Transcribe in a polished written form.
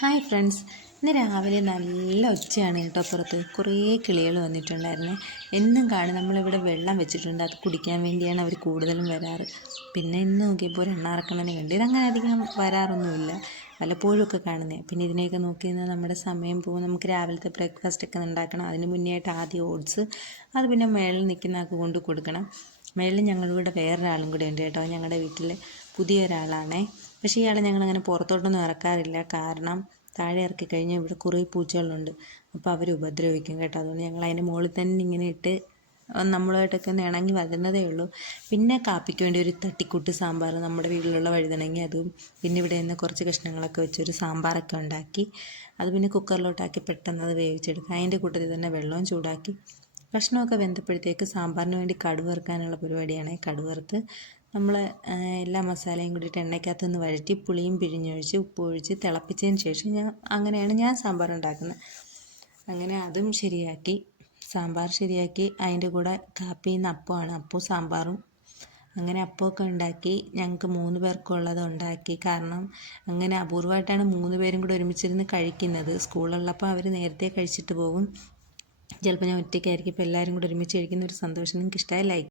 Hi friends, ഇന്ന് രാവിലെ നല്ല ഒച്ചയാണ് കേട്ടോ. പുറത്ത് കുറേ കിളികൾ വന്നിട്ടുണ്ടായിരുന്നേ. എന്നും കാണും നമ്മളിവിടെ വെള്ളം വെച്ചിട്ടുണ്ട്, അത് കുടിക്കാൻ വേണ്ടിയാണ് അവർ കൂടുതലും വരാറ്. പിന്നെ ഇന്ന് നോക്കിയപ്പോൾ ഒരു എണ്ണാറക്കണ്ണനെ കണ്ട്. ഇതങ്ങനെ അധികം വരാറൊന്നുമില്ല, വല്ലപ്പോഴും ഒക്കെ കാണുന്നത്. പിന്നെ ഇതിനെയൊക്കെ നോക്കി നിന്നാൽ നമ്മുടെ സമയം പോകും. നമുക്ക് രാവിലത്തെ ബ്രേക്ക്ഫാസ്റ്റ് ഒക്കെ ഉണ്ടാക്കണം. അതിന് മുന്നേ ആയിട്ട് ആദ്യം ഓട്സ്, അത് പിന്നെ മേളിൽ നിൽക്കുന്ന ആൾക്ക് കൊണ്ട് കൊടുക്കണം. മേളിൽ ഞങ്ങളിവിടെ വേറൊരാളും കൂടെ ഉണ്ട് കേട്ടോ, ഞങ്ങളുടെ വീട്ടിൽ പുതിയ ഒരാളാണേ. പക്ഷേ ഇയാളെ ഞങ്ങളങ്ങനെ പുറത്തോട്ടൊന്നും ഇറക്കാറില്ല, കാരണം താഴെ ഇറക്കി കഴിഞ്ഞാൽ ഇവിടെ കുറേ പൂച്ചകളുണ്ട്, അപ്പോൾ അവർ ഉപദ്രവിക്കും കേട്ടോ. അതുകൊണ്ട് ഞങ്ങൾ അതിൻ്റെ മുകളിൽ തന്നെ ഇങ്ങനെ ഇട്ട് നമ്മളുമായിട്ടൊക്കെ ഒന്ന് ഇണങ്ങി വരുന്നതേ ഉള്ളൂ. പിന്നെ കാപ്പിക്ക് വേണ്ടി ഒരു തട്ടിക്കൂട്ട് സാമ്പാർ, നമ്മുടെ വീട്ടിലുള്ള വഴുതനങ്ങി അതും പിന്നെ ഇവിടെ നിന്ന് കുറച്ച് കഷ്ണങ്ങളൊക്കെ വെച്ചൊരു സാമ്പാറൊക്കെ ഉണ്ടാക്കി. അത് പിന്നെ കുക്കറിലോട്ടാക്കി പെട്ടെന്ന് അത് വേവിച്ചെടുക്കുക. അതിൻ്റെ കൂട്ടത്തിൽ തന്നെ വെള്ളവും ചൂടാക്കി. കഷ്ണമൊക്കെ വെന്തപ്പോഴത്തേക്ക് സാമ്പാറിന് വേണ്ടി കടുക് വറുക്കാനുള്ള പരിപാടിയാണ്. കടുക് വറുത്ത് നമ്മൾ എല്ലാ മസാലയും കൂടിയിട്ട് എണ്ണയ്ക്കകത്തൊന്ന് വഴറ്റി പുളിയും പിഴിഞ്ഞൊഴിച്ച് ഉപ്പ് ഒഴിച്ച് തിളപ്പിച്ചതിന് ശേഷം അങ്ങനെയാണ് ഞാൻ സാമ്പാർ ഉണ്ടാക്കുന്നത്. അങ്ങനെ അതും ശരിയാക്കി, സാമ്പാർ ശരിയാക്കി. അതിൻ്റെ കൂടെ കാപ്പിന്ന് അപ്പമാണ്, അപ്പവും സാമ്പാറും. അങ്ങനെ അപ്പമൊക്കെ ഉണ്ടാക്കി. ഞങ്ങൾക്ക് 3 പേർക്കുള്ളത് ഉണ്ടാക്കി. കാരണം അങ്ങനെ അപൂർവമായിട്ടാണ് 3 പേരും കൂടെ ഒരുമിച്ചിരുന്ന് കഴിക്കുന്നത്. സ്കൂളുള്ളപ്പോൾ അവർ നേരത്തെ കഴിച്ചിട്ട് പോകും. ചിലപ്പോൾ ഞാൻ ഒറ്റയ്ക്കായിരിക്കും. ഇപ്പോൾ എല്ലാവരും കൂടെ ഒരുമിച്ച് കഴിക്കുന്ന ഒരു സന്തോഷം. നിങ്ങൾക്ക് ഇഷ്ടമായി ലൈക്ക്